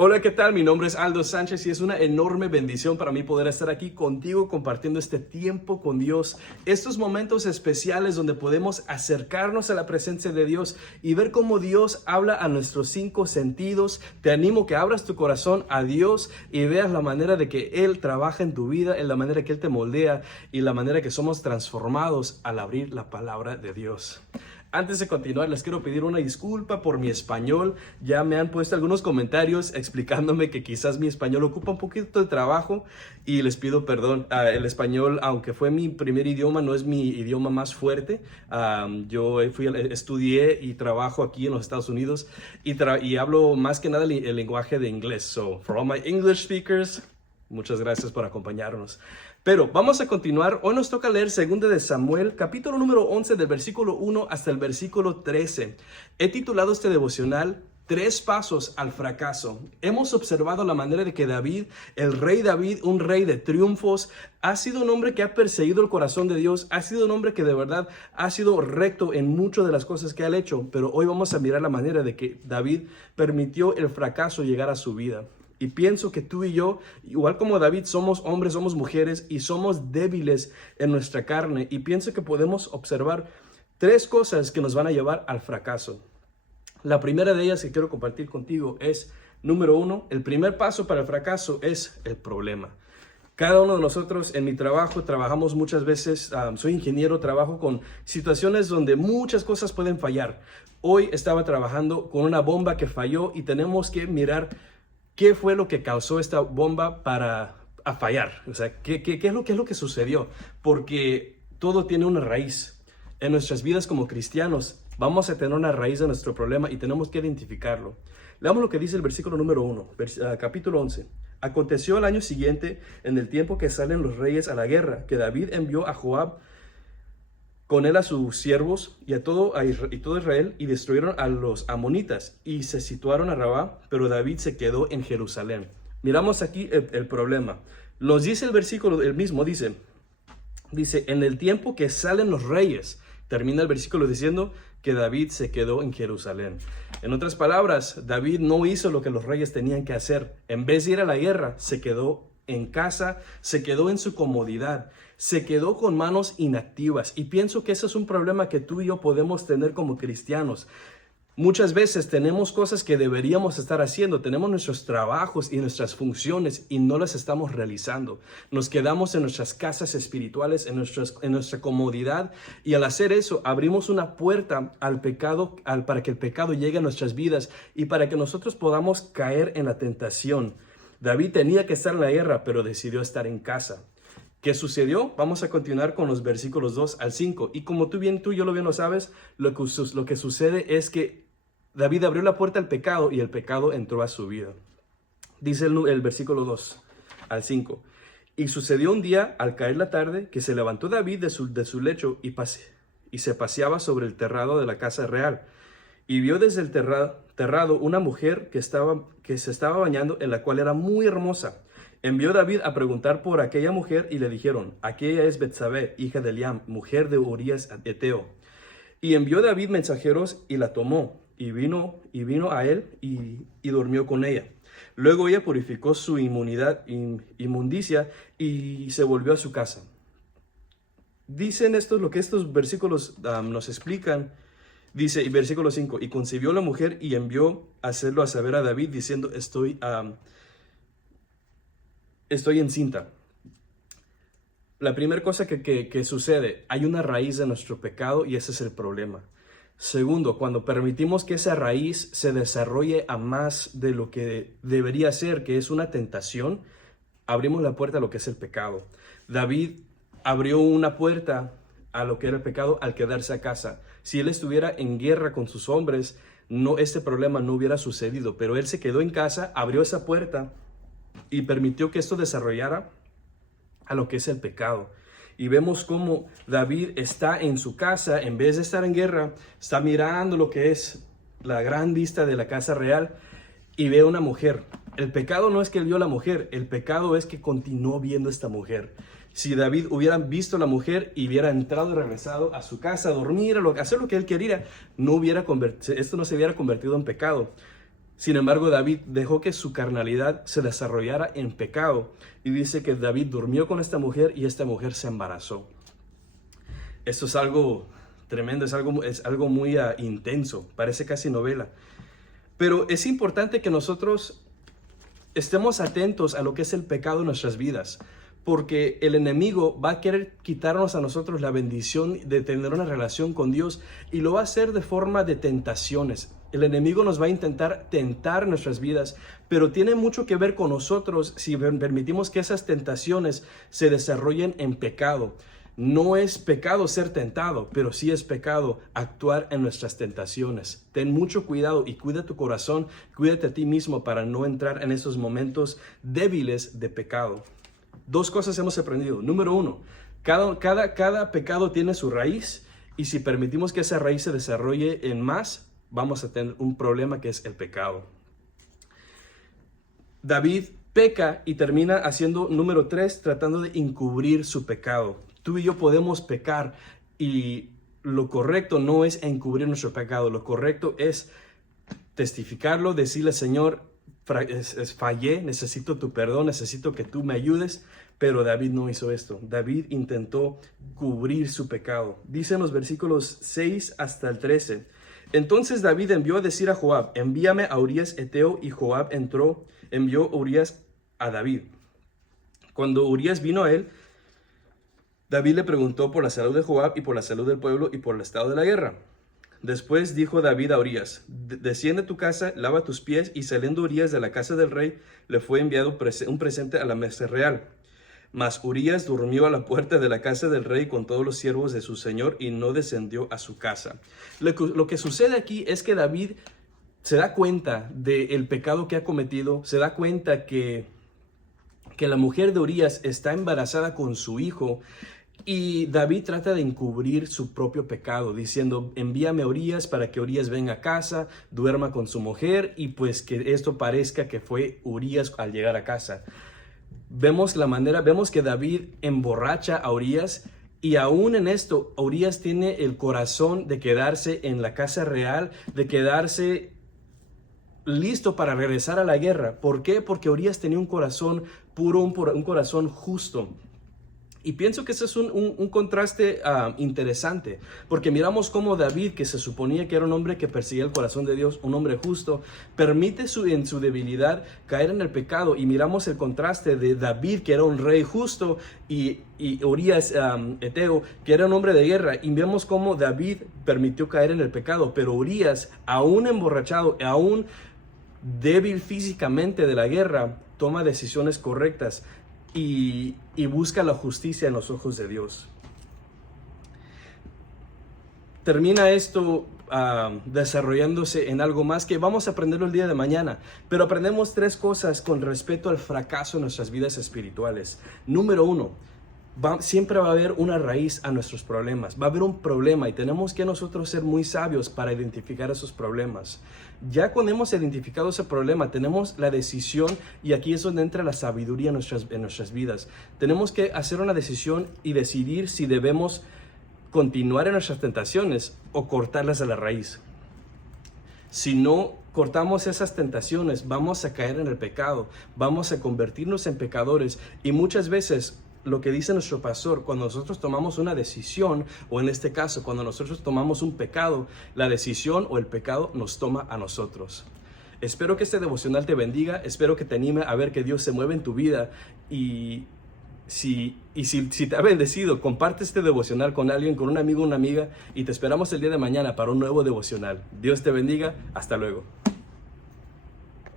Hola, ¿qué tal? Mi nombre es Aldo Sánchez y es una enorme bendición para mí poder estar aquí contigo compartiendo este tiempo con Dios. Estos momentos especiales donde podemos acercarnos a la presencia de Dios y ver cómo Dios habla a nuestros cinco sentidos. Te animo que abras tu corazón a Dios y veas la manera de que Él trabaja en tu vida, en la manera que Él te moldea y la manera que somos transformados al abrir la palabra de Dios. Antes de continuar, les quiero pedir una disculpa por mi español. Ya me han puesto algunos comentarios explicándome que quizás mi español ocupa un poquito de trabajo y les pido perdón. El español, aunque fue mi primer idioma, no es mi idioma más fuerte. Yo estudié y trabajo aquí en los Estados Unidos y hablo más que nada el lenguaje de inglés. So, for all my English speakers, muchas gracias por acompañarnos. Pero vamos a continuar. Hoy nos toca leer 2 de Samuel, capítulo número 11, del versículo 1 hasta el versículo 13. He titulado este devocional 3 pasos al fracaso. Hemos observado la manera de que David, el rey David, un rey de triunfos, ha sido un hombre que ha perseguido el corazón de Dios, ha sido un hombre que de verdad ha sido recto en muchas de las cosas que ha hecho. Pero hoy vamos a mirar la manera de que David permitió el fracaso llegar a su vida. Y pienso que tú y yo, igual como David, somos hombres, somos mujeres y somos débiles en nuestra carne. Y pienso que podemos observar 3 cosas que nos van a llevar al fracaso. La primera de ellas que quiero compartir contigo es, número 1, el primer paso para el fracaso es el problema. Cada uno de nosotros en mi trabajo trabajamos muchas veces, soy ingeniero, trabajo con situaciones donde muchas cosas pueden fallar. Hoy estaba trabajando con una bomba que falló y tenemos que mirar ¿qué fue lo que causó esta bomba a fallar? O sea, ¿qué es lo que sucedió? Porque todo tiene una raíz. En nuestras vidas como cristianos vamos a tener una raíz de nuestro problema y tenemos que identificarlo. Leamos lo que dice el versículo número 1, capítulo 11. Aconteció el año siguiente, en el tiempo que salen los reyes a la guerra, que David envió a Joab con él a sus siervos y todo Israel, y destruyeron a los amonitas y se situaron a Rabá, pero David se quedó en Jerusalén. Miramos aquí el problema. Nos dice el versículo, el mismo dice, en el tiempo que salen los reyes, termina el versículo diciendo que David se quedó en Jerusalén. En otras palabras, David no hizo lo que los reyes tenían que hacer. En vez de ir a la guerra, se quedó en casa, se quedó en su comodidad, se quedó con manos inactivas. Y pienso que ese es un problema que tú y yo podemos tener como cristianos. Muchas veces tenemos cosas que deberíamos estar haciendo, tenemos nuestros trabajos y nuestras funciones y no las estamos realizando. Nos quedamos en nuestras casas espirituales, en nuestra comodidad, y al hacer eso abrimos una puerta al pecado, para que el pecado llegue a nuestras vidas y para que nosotros podamos caer en la tentación. David tenía que estar en la guerra, pero decidió estar en casa. ¿Qué sucedió? Vamos a continuar con los versículos 2 al 5. Y como tú y yo lo bien lo sabes, lo que sucede es que David abrió la puerta al pecado y el pecado entró a su vida. Dice el versículo 2 al 5. Y sucedió un día, al caer la tarde, que se levantó David de su lecho y se paseaba sobre el terrado de la casa real. Y vio desde el terrado una mujer que se estaba bañando, en la cual era muy hermosa. Envió David a preguntar por aquella mujer y le dijeron, aquella es Betsabé, hija de Eliam, mujer de Urías Eteo. Y envió David mensajeros y la tomó, y vino a él y durmió con ella. Luego ella purificó su inmundicia y se volvió a su casa. Dicen lo que estos versículos nos explican. Dice, y versículo 5, y concibió la mujer y envió a hacerlo a saber a David, diciendo, estoy encinta. La primera cosa que sucede, hay una raíz de nuestro pecado y ese es el problema. Segundo, cuando permitimos que esa raíz se desarrolle a más de lo que debería ser, que es una tentación, abrimos la puerta a lo que es el pecado. David abrió una puerta a lo que era el pecado al quedarse a casa. Si él estuviera en guerra con sus hombres, este problema no hubiera sucedido, pero él se quedó en casa, abrió esa puerta y permitió que esto desarrollara a lo que es el pecado. Y vemos cómo David está en su casa, en vez de estar en guerra, está mirando lo que es la gran vista de la casa real y ve a una mujer. El pecado no es que él vio a la mujer, el pecado es que continuó viendo a esta mujer. Si David hubiera visto a la mujer y hubiera entrado y regresado a su casa a dormir, hacer lo que él quería, esto no se hubiera convertido en pecado. Sin embargo, David dejó que su carnalidad se desarrollara en pecado. Y dice que David durmió con esta mujer y esta mujer se embarazó. Esto es algo tremendo, es algo muy intenso, parece casi novela. Pero es importante que nosotros estemos atentos a lo que es el pecado en nuestras vidas, porque el enemigo va a querer quitarnos a nosotros la bendición de tener una relación con Dios, y lo va a hacer de forma de tentaciones. El enemigo nos va a intentar tentar nuestras vidas, pero tiene mucho que ver con nosotros si permitimos que esas tentaciones se desarrollen en pecado. No es pecado ser tentado, pero sí es pecado actuar en nuestras tentaciones. Ten mucho cuidado y cuida tu corazón, cuídate a ti mismo para no entrar en esos momentos débiles de pecado. Dos cosas hemos aprendido. Número uno, cada pecado tiene su raíz, y si permitimos que esa raíz se desarrolle en más, vamos a tener un problema, que es el pecado. David peca y termina haciendo, número 3, tratando de encubrir su pecado. Tú y yo podemos pecar, y lo correcto no es encubrir nuestro pecado. Lo correcto es testificarlo, decirle: Señor, fallé, necesito tu perdón, necesito que tú me ayudes. Pero David no hizo esto. David intentó cubrir su pecado. Dice en los versículos 6 hasta el 13. Entonces David envió a decir a Joab: envíame a Urías Eteo. Y Joab envió a Urías a David. Cuando Urías vino a él, David le preguntó por la salud de Joab y por la salud del pueblo y por el estado de la guerra. Después dijo David a Urías: desciende a tu casa, lava tus pies. Y saliendo Urías de la casa del rey, le fue enviado un presente a la mesa real. Mas Urías durmió a la puerta de la casa del rey con todos los siervos de su señor, y no descendió a su casa. Lo que sucede aquí es que David se da cuenta del pecado que ha cometido, se da cuenta que la mujer de Urías está embarazada con su hijo, y David trata de encubrir su propio pecado, diciendo: envíame a Urías para que Urías venga a casa, duerma con su mujer, y pues que esto parezca que fue Urías al llegar a casa. Vemos que David emborracha a Urías, y aún en esto, Urías tiene el corazón de quedarse en la casa real, de quedarse listo para regresar a la guerra. ¿Por qué? Porque Urías tenía un corazón puro, un corazón justo. Y pienso que ese es un contraste interesante, porque miramos cómo David, que se suponía que era un hombre que perseguía el corazón de Dios, un hombre justo, permite en su debilidad caer en el pecado. Y miramos el contraste de David, que era un rey justo, y Urías Eteo, que era un hombre de guerra. Y vemos cómo David permitió caer en el pecado, pero Urías, aún emborrachado, aún débil físicamente de la guerra, toma decisiones correctas y busca la justicia en los ojos de Dios. Termina esto desarrollándose en algo más que vamos a aprenderlo el día de mañana, pero aprendemos 3 cosas con respecto al fracaso en nuestras vidas espirituales. Número 1, siempre va a haber una raíz a nuestros problemas, va a haber un problema, y tenemos que nosotros ser muy sabios para identificar esos problemas. Ya cuando hemos identificado ese problema, tenemos la decisión, y aquí es donde entra la sabiduría en nuestras vidas. Tenemos que hacer una decisión y decidir si debemos continuar en nuestras tentaciones o cortarlas a la raíz. Si no cortamos esas tentaciones, vamos a caer en el pecado, vamos a convertirnos en pecadores, y muchas veces lo que dice nuestro pastor, cuando nosotros tomamos una decisión, o en este caso, cuando nosotros tomamos un pecado, la decisión o el pecado nos toma a nosotros. Espero que este devocional te bendiga, espero que te anime a ver que Dios se mueve en tu vida, y si te ha bendecido, comparte este devocional con alguien, con un amigo o una amiga, y te esperamos el día de mañana para un nuevo devocional. Dios te bendiga, hasta luego.